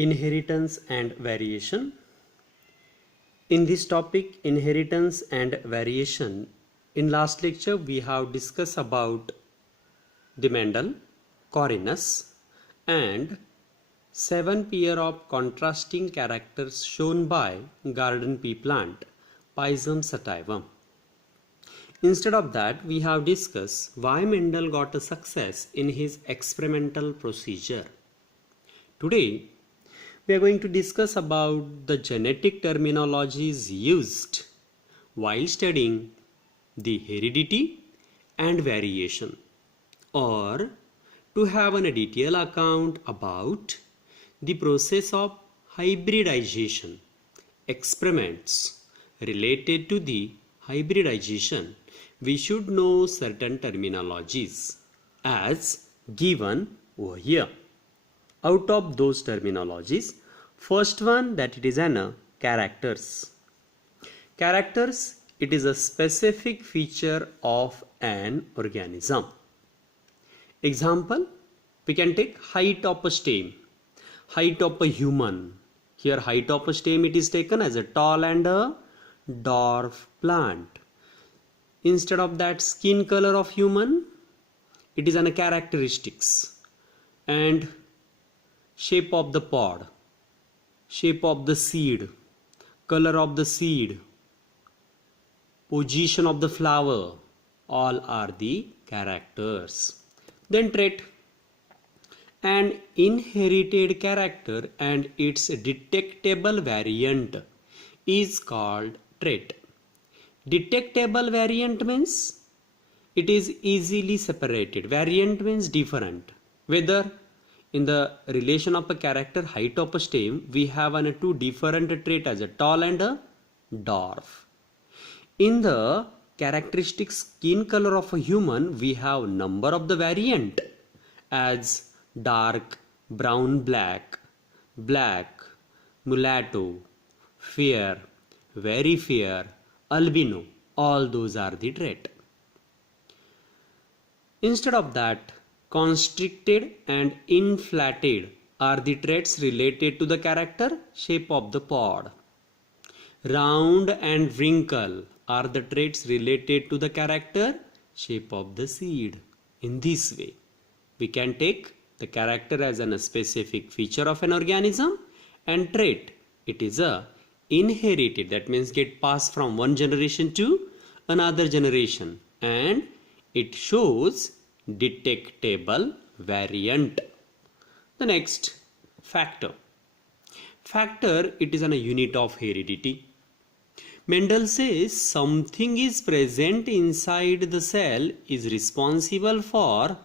Inheritance and variation. In this topic, inheritance and variation, in last lecture we have discussed about the Mendel, Corvinus, and 7 pair of contrasting characters shown by garden pea plant, Pisum sativum. Instead of that, we have discussed why Mendel got a success in his experimental procedure. Today, we are going to discuss about the genetic terminologies used while studying the heredity and variation, or to have a detailed account about the process of hybridization, experiments related to the hybridization. We should know certain terminologies as given over here. Out of those terminologies, first one that it is an characters. Characters, it is a specific feature of an organism. Example, we can take height of a stem, height of a human. Here height of a stem it is taken as a tall and a dwarf plant. Instead of that, skin color of human, it is an characteristics, and shape of the pod, shape of the seed, color of the seed, position of the flower, all are the characters. Then trait, an inherited character and its detectable variant is called trait. Detectable variant means it is easily separated. Variant means different. Whether in the relation of a character height of a stem, we have two different traits as a tall and a dwarf. In the characteristic skin color of a human, we have number of the variant as dark, brown, black, black, mulatto, fair, very fair, albino. All those are the trait. Instead of that, constricted and inflated are the traits related to the character shape of the pod. Round and wrinkle are the traits related to the character shape of the seed. In this way, we can take the character as a specific feature of an organism, and trait, it is a inherited, that means get passed from one generation to another generation, and it shows detectable variant. The next, factor. Factor, it is a unit of heredity. Mendel says something is present inside the cell is responsible for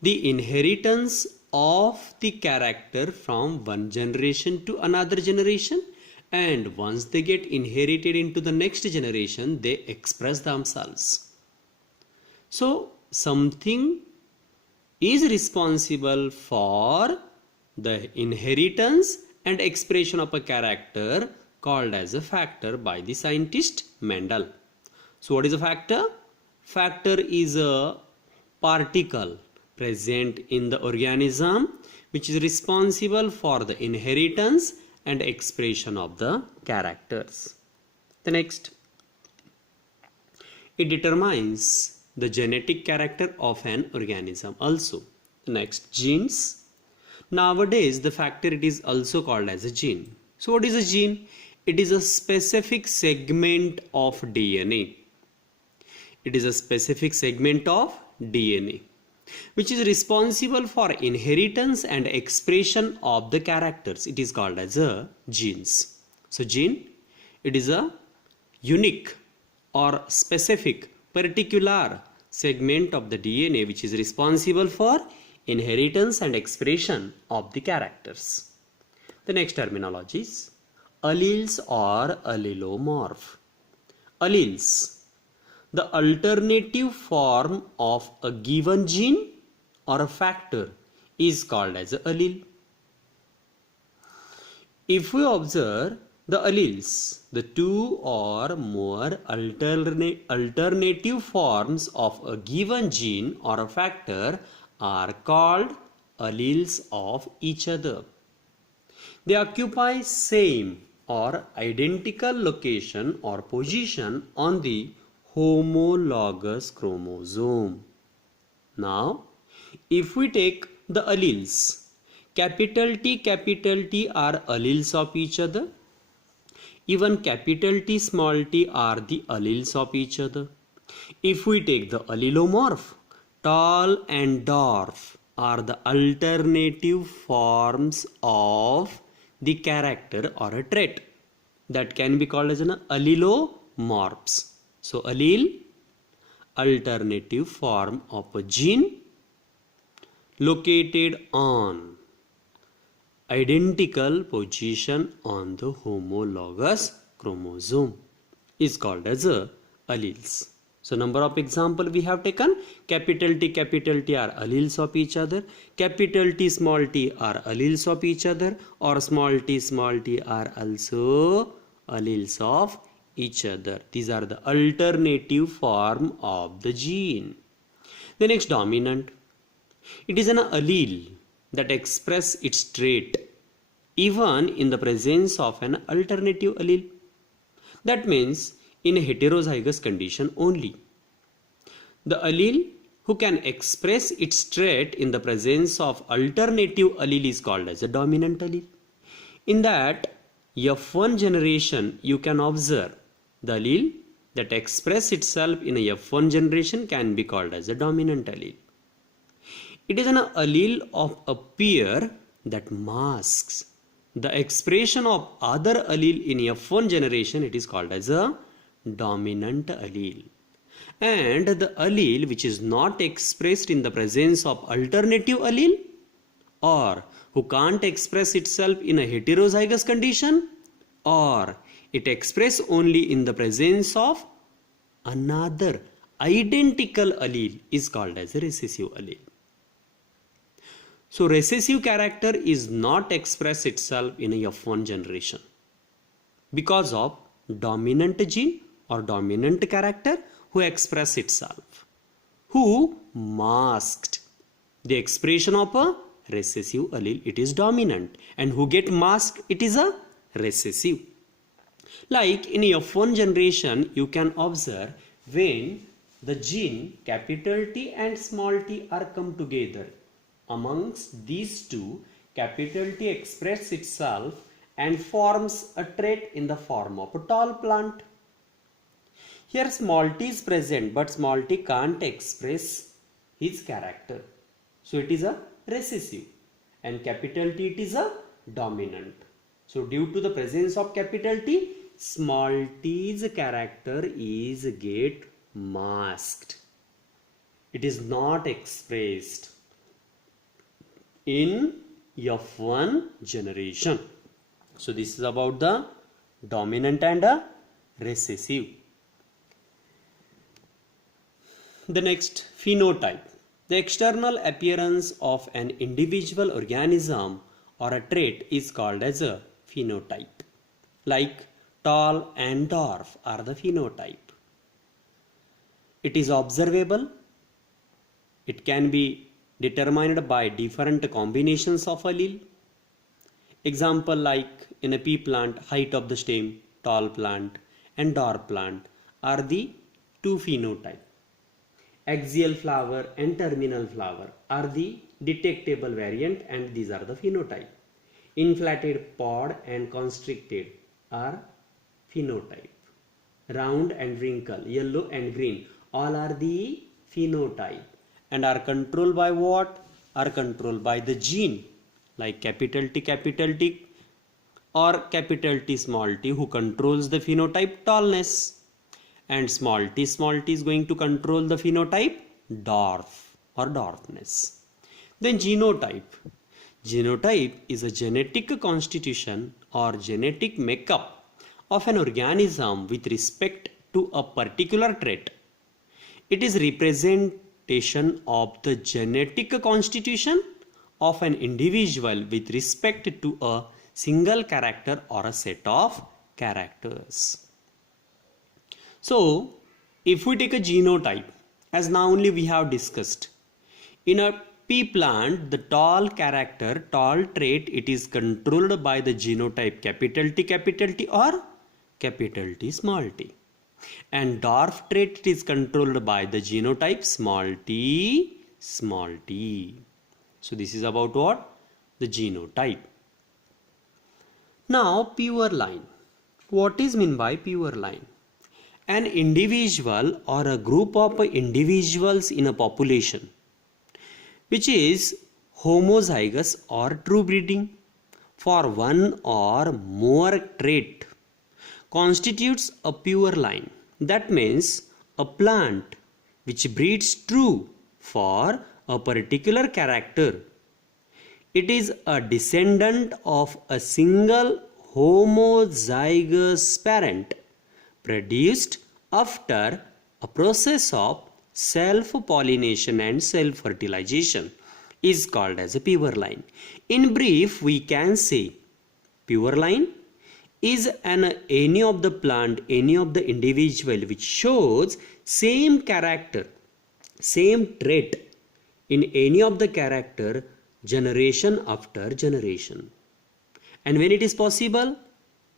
the inheritance of the character from one generation to another generation, and once they get inherited into the next generation, they express themselves. So something is responsible for the inheritance and expression of a character called as a factor by the scientist Mendel. So what is a factor? Factor is a particle present in the organism which is responsible for the inheritance and expression of the characters. The next, it determines the genetic character of an organism also. Next, genes. Nowadays the factor, it is also called as a gene. So what is a gene? It is a specific segment of DNA. It is a specific segment of DNA which is responsible for inheritance and expression of the characters. It is called as a genes. So gene, it is a unique or specific particular segment of the DNA which is responsible for inheritance and expression of the characters. The next terminologies, alleles or allelomorph. Alleles, the alternative form of a given gene or a factor, is called as an allele. If we observe the alleles, the two or more alternative forms of a given gene or a factor are called alleles of each other. They occupy same or identical location or position on the homologous chromosome. Now, if we take the alleles, capital T are alleles of each other. Even capital T, small t are the alleles of each other. If we take the allelomorph, tall and dwarf are the alternative forms of the character or a trait that can be called as an allelomorphs. So allele, alternative form of a gene located on identical position on the homologous chromosome is called as alleles. So number of example we have taken, capital T are alleles of each other, capital T small t are alleles of each other, or small t are also alleles of each other. These are the alternative form of the gene. The next, dominant. It is an allele that express its trait even in the presence of an alternative allele. That means in a heterozygous condition only. The allele who can express its trait in the presence of alternative allele is called as a dominant allele. In that F1 generation, you can observe the allele that express itself in a F1 generation can be called as a dominant allele. It is an allele of a pair that masks the expression of other allele in F1 generation. It is called as a dominant allele. And the allele which is not expressed in the presence of alternative allele, or who can't express itself in a heterozygous condition, or it express only in the presence of another identical allele, is called as a recessive allele. So recessive character is not express itself in a F1 generation because of dominant gene or dominant character who express itself, who masked the expression of a recessive allele, it is dominant, and who get masked, it is a recessive. Like in F1 generation, you can observe when the gene capital T and small t are come together. Amongst these two, capital T expresses itself and forms a trait in the form of a tall plant. Here small t is present, but small t can't express his character. So it is a recessive, and capital T, it is a dominant. So due to the presence of capital T, small t's character is get masked. It is not expressed in F1 generation. So this is about the dominant and a recessive. The next, phenotype. The external appearance of an individual organism or a trait is called as a phenotype. Like tall and dwarf are the phenotype. It is observable. It can be determined by different combinations of allele. Example like in a pea plant, height of the stem, tall plant and dwarf plant are the two phenotypes. Axial flower and terminal flower are the detectable variant, and these are the phenotype. Inflated pod and constricted are phenotype. Round and wrinkle, yellow and green, all are the phenotype, and are controlled by what? Are controlled by the gene, like capital T or capital T small t, who controls the phenotype tallness, and small t is going to control the phenotype dwarf or dwarfness. Then genotype. Genotype is a genetic constitution or genetic makeup of an organism with respect to a particular trait. It is representation of the genetic constitution of an individual with respect to a single character or a set of characters. So if we take a genotype, as now only we have discussed, in a P plant, the tall character, tall trait, it is controlled by the genotype capital T or capital T small t. And dwarf trait, it is controlled by the genotype small t small t. So this is about what? The genotype. Now pure line. What is meant by pure line? An individual or a group of individuals in a population which is homozygous or true breeding for one or more trait constitutes a pure line. That means a plant which breeds true for a particular character. It is a descendant of a single homozygous parent produced after a process of self-pollination and self-fertilization is called as a pure line. In brief, we can say pure line is any of the plant, any of the individual which shows same character, same trait in any of the character generation after generation. And when it is possible?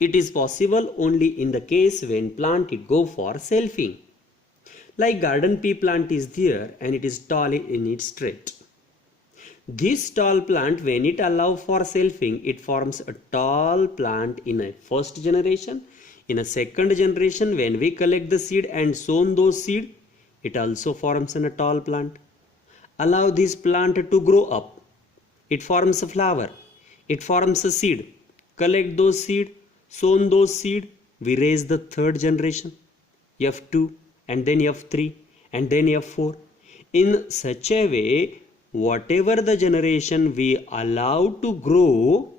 It is possible only in the case when plant it go for selfing. Like garden pea plant is there and it is tall in its trait. This tall plant, when it allow for selfing, it forms a tall plant in a first generation. In a second generation, when we collect the seed and sown those seed, it also forms a tall plant. Allow this plant to grow up. It forms a flower. It forms a seed. Collect those seed, sown those seed. We raise the third generation, F2, and then F3, and then F4. In such a way, whatever the generation we allow to grow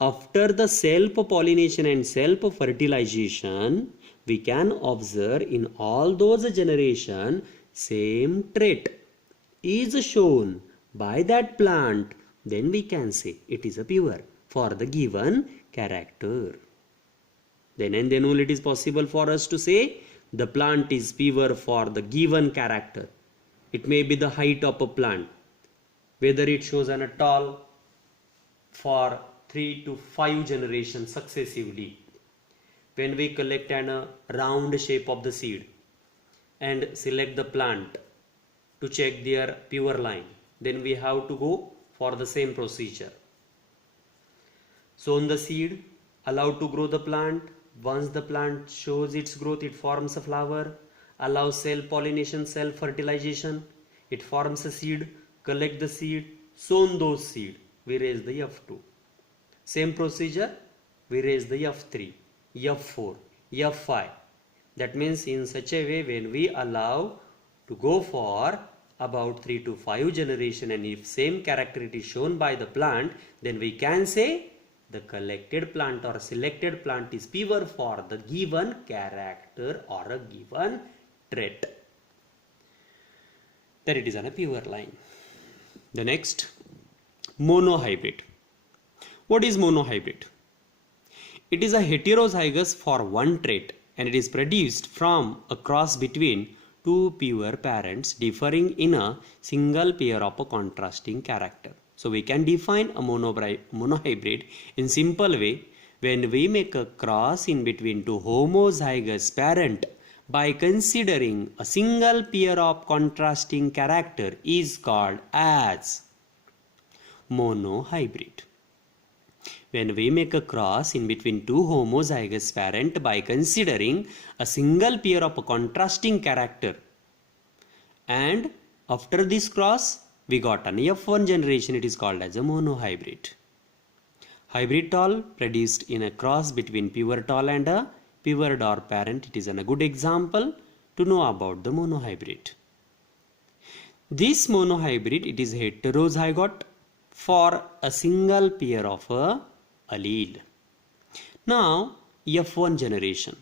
after the self-pollination and self-fertilization, we can observe in all those generations same trait is shown by that plant. Then we can say it is a pure for the given character. Then and then only it is possible for us to say the plant is pure for the given character. It may be the height of a plant, whether it shows a tall for 3 to 5 generations successively. When we collect a round shape of the seed and select the plant to check their pure line, then we have to go for the same procedure. Sown the seed, allow to grow the plant. Once the plant shows its growth, it forms a flower. Allow self-pollination, self-fertilization. It forms a seed. Collect the seed. Sown those seed. We raise the F2. Same procedure. We raise the F3, F4, F5. That means in such a way when we allow to go for about 3 to 5 generation, and if same character it is shown by the plant, then we can say the collected plant or selected plant is pure for the given character or a given trait. Then it is on a pure line. The next, monohybrid. What is monohybrid? It is a heterozygous for one trait and it is produced from a cross between two pure parents differing in a single pair of a contrasting character. So we can define a monohybrid in simple way when we make a cross in between two homozygous parent by considering a single pair of contrasting character is called as monohybrid. When we make a cross in between two homozygous parent by considering a single pair of a contrasting character, and after this cross we got an F1 generation, it is called as a monohybrid. Hybrid tall produced in a cross between pure tall and a pure dwarf parent. It is a good example to know about the monohybrid. This monohybrid, it is heterozygote for a single pair of a allele. Now F1 generation.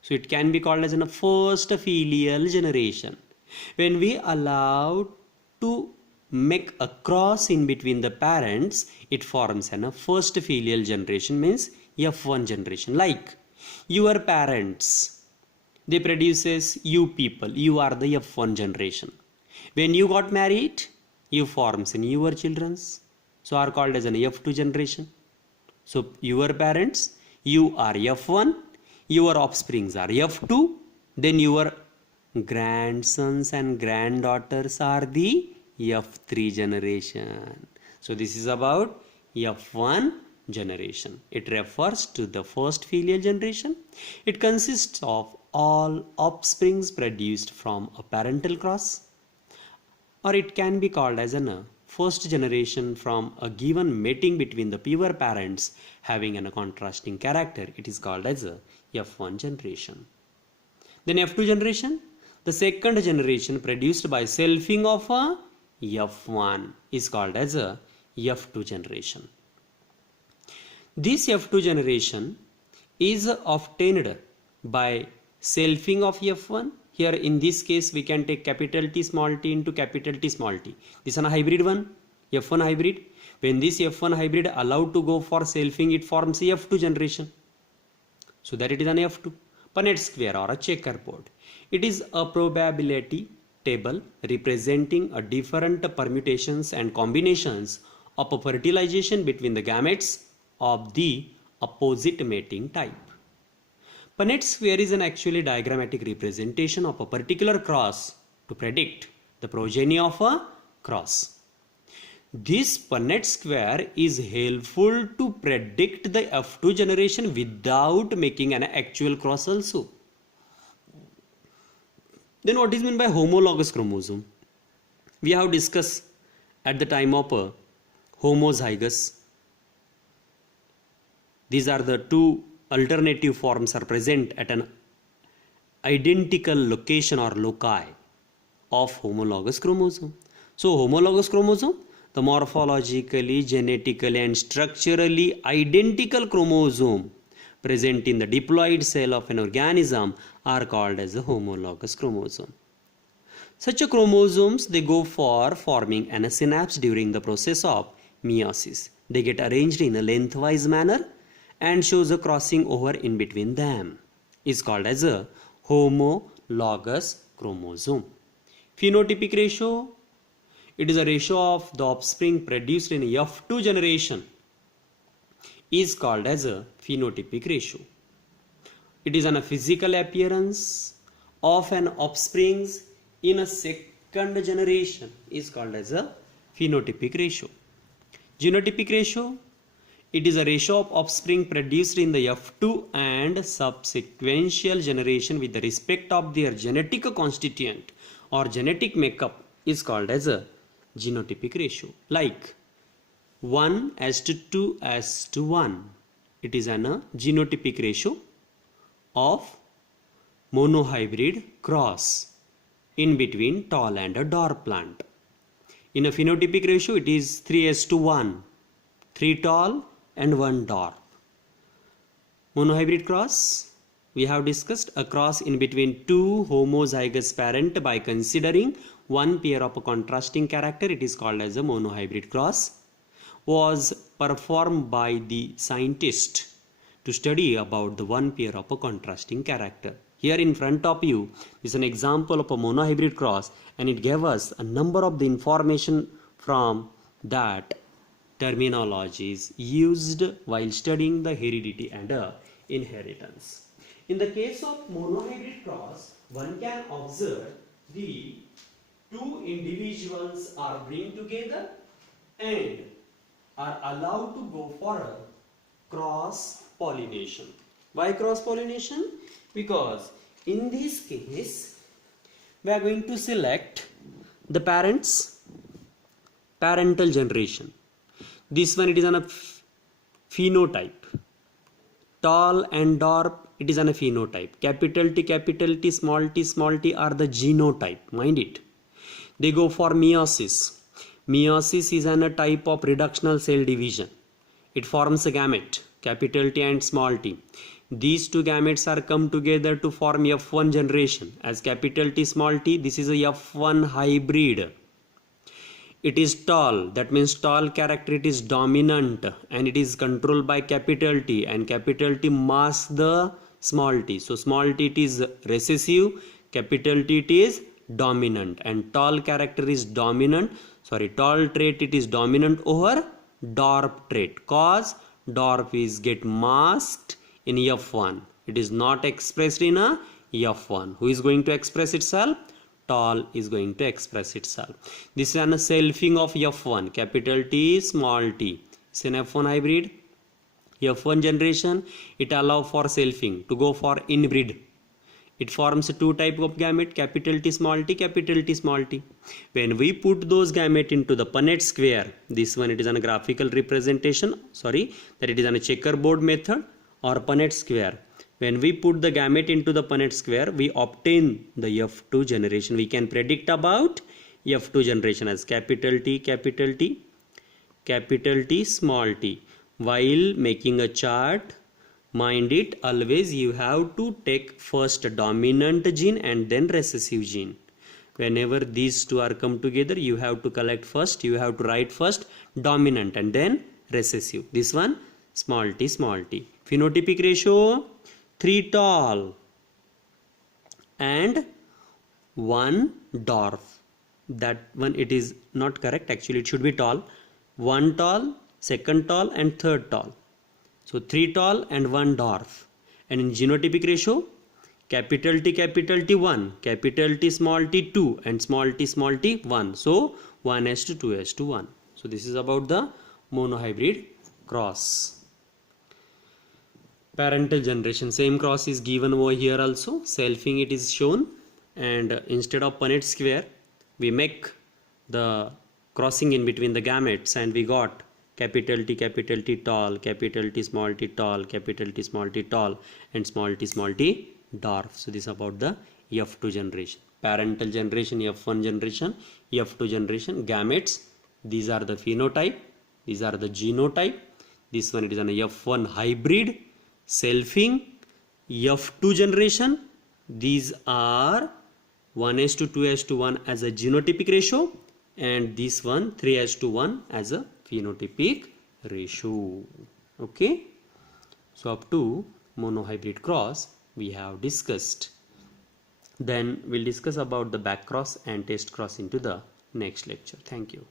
So it can be called as a first filial generation. When we allow to make a cross in between the parents, it forms a first filial generation, means F1 generation. Like your parents, they produces you people, you are the F1 generation. When you got married, you forms in your children's, so are called as an F2 generation. So your parents, you are F1, your offsprings are F2, then your grandsons and granddaughters are the F3 generation. So this is about F1 generation. It refers to the first filial generation. It consists of all offsprings produced from a parental cross, or it can be called as a first generation from a given mating between the pure parents having a contrasting character. It is called as a F1 generation. Then F2 generation, the second generation produced by selfing of a F1 is called as a F2 generation. This F2 generation is obtained by selfing of F1. Here in this case we can take capital T small t into capital T small t. This is a hybrid one, F1 hybrid. When this F1 hybrid allowed to go for selfing, it forms a F2 generation. So that it is an F2. Punnett square or a checkerboard. It is a probability table representing a different permutations and combinations of a fertilization between the gametes of the opposite mating type. Punnett square is an actually diagrammatic representation of a particular cross to predict the progeny of a cross. This Punnett square is helpful to predict the F2 generation without making an actual cross also. Then what is meant by homologous chromosome? We have discussed at the time of a homozygous. These are the two alternative forms are present at an identical location or loci of homologous chromosome. So homologous chromosome, the morphologically, genetically and structurally identical chromosome present in the diploid cell of an organism are called as a homologous chromosome. Such a chromosomes, they go for forming an synapse during the process of meiosis. They get arranged in a lengthwise manner and shows a crossing over in between them is called as a homologous chromosome. Phenotypic ratio, it is a ratio of the offspring produced in F2 generation is called as a phenotypic ratio. It is a physical appearance of an offspring in a second generation is called as a phenotypic ratio. Genotypic ratio, it is a ratio of offspring produced in the F2 and subsequential generation with the respect of their genetic constituent or genetic makeup is called as a genotypic ratio. Like 1:2:1. It is a genotypic ratio of monohybrid cross in between tall and a dwarf plant. In a phenotypic ratio, it is 3:1. 3 tall and 1 dwarf. Monohybrid cross, we have discussed a cross in between two homozygous parent by considering one pair of a contrasting character. It is called as a monohybrid cross. Was performed by the scientist to study about the one pair of a contrasting character. Here in front of you is an example of a monohybrid cross, and it gave us a number of the information from that terminologies used while studying the heredity and inheritance. In the case of monohybrid cross, one can observe the two individuals are bring together and are allowed to go for a cross pollination. Why cross pollination? Because in this case we are going to select the parents, parental generation. This one, it is on a phenotype. Tall and dwarf, it is on a phenotype. Capital T, small t are the genotype. Mind it. They go for meiosis. Meiosis is a type of reductional cell division. It forms a gamete, capital T and small t. These two gametes are come together to form F1 generation. As capital T, small t, this is a F1 hybrid. It is tall, that means tall character, it is dominant and it is controlled by capital T, and capital T masks the small t. So small t, it is recessive, capital T, it is dominant, and tall character is dominant. tall trait, it is dominant over dwarf trait, cause dwarf is get masked in F1. It is not expressed in a F1. Who is going to express itself? Tall is going to express itself. This is a selfing of F1, capital T, small t. It's an F1 hybrid. F1 generation, it allow for selfing to go for inbreed. It forms two type of gamete, capital T, small t, capital T, small t. When we put those gamete into the Punnett square, this one it is on a graphical representation, that it is on a checkerboard method or Punnett square. When we put the gamete into the Punnett square, we obtain the F2 generation. We can predict about F2 generation as capital T, capital T, capital T, small t. While making a chart, mind it, always you have to take first dominant gene and then recessive gene. Whenever these two are come together, you have to collect first, you have to write first dominant and then recessive. This one, small t, small t. Phenotypic ratio, 3 tall and 1 dwarf. That one it is not correct, actually it should be tall. 1 tall, 2nd tall and 3rd tall. So 3 tall and 1 dwarf. And in genotypic ratio, capital T 1, capital T small t 2 and small t 1. So 1:2:1. So this is about the monohybrid cross. Parental generation, same cross is given over here also. Selfing it is shown, and instead of Punnett square, we make the crossing in between the gametes, and we got capital T tall, capital T small t tall, capital T small t tall, and small t dwarf. So this is about the F2 generation. Parental generation, F1 generation, F2 generation. Gametes, these are the phenotype, these are the genotype. This one it is an F1 hybrid. Selfing, F2 generation, these are 1:2:1 as a genotypic ratio, and this one 3:1 as a phenotypic ratio. Okay, so up to monohybrid cross we have discussed. Then we'll discuss about the back cross and test cross into the next lecture. Thank you.